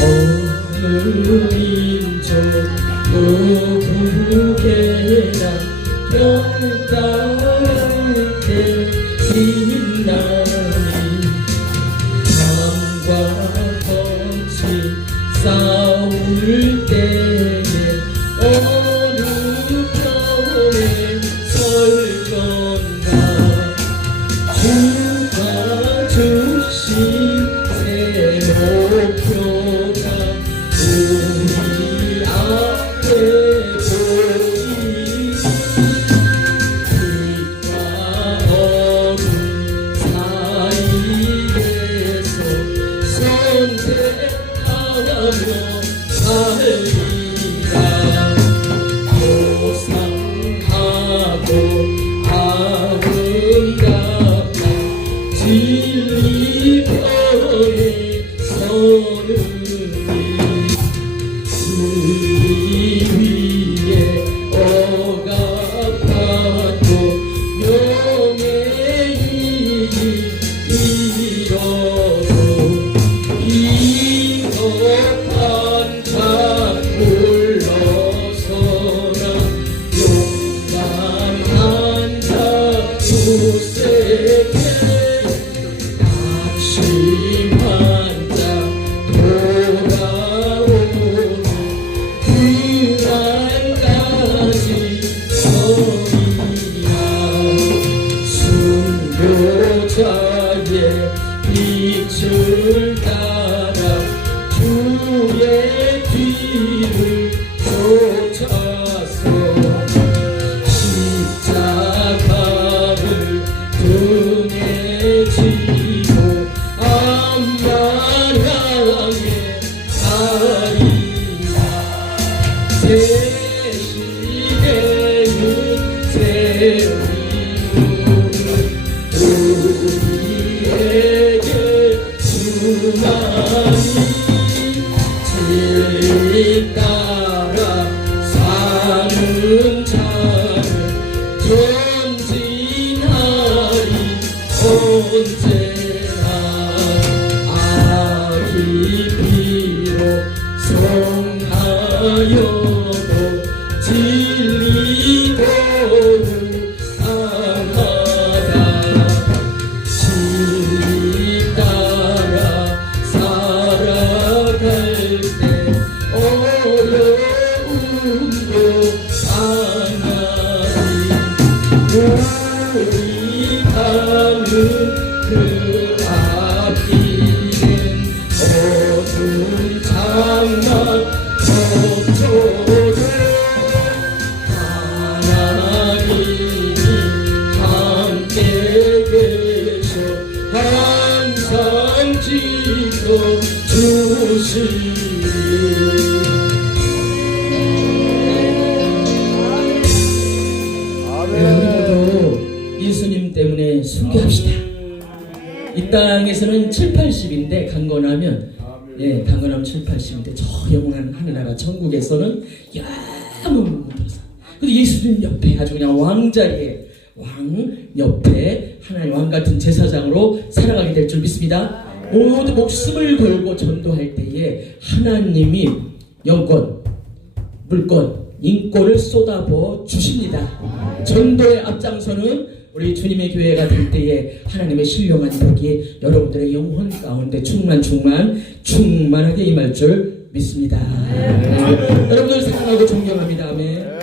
어른민족 누구에나 평가하는데 빛나니 강과 거치 싸울 때 진 빛을 따라 주의 뒤를 쫓아서 십자가를 등에 지고 암만 향해 가리라 새 시대는 새 진리 따라 사는 자는 전진하리. 언제나 아기 비로 성하여 그 앞길은 어두운 장막 겉도를 하나님이 함께 계셔 항상 지켜 주시 순교합시다. 이 땅에서는 7, 80인데 강건하면 예, 강건하면 7, 80인데 저 영원한 하늘나라 천국에서는 영원 들어서 근데 예수님 옆에 아주 그냥 왕자리에 왕 옆에 하나님 왕 같은 제사장으로 살아가게 될 줄 믿습니다. 모두 목숨을 걸고 전도할 때에 하나님이 영권, 물권, 인권을 쏟아부어 주십니다. 전도의 앞장서는 우리 주님의 교회가 될 때에 하나님의 신령한 복이 여러분들의 영혼 가운데 충만 충만 충만하게 임할 줄 믿습니다. 여러분들 사랑하고 존경합니다.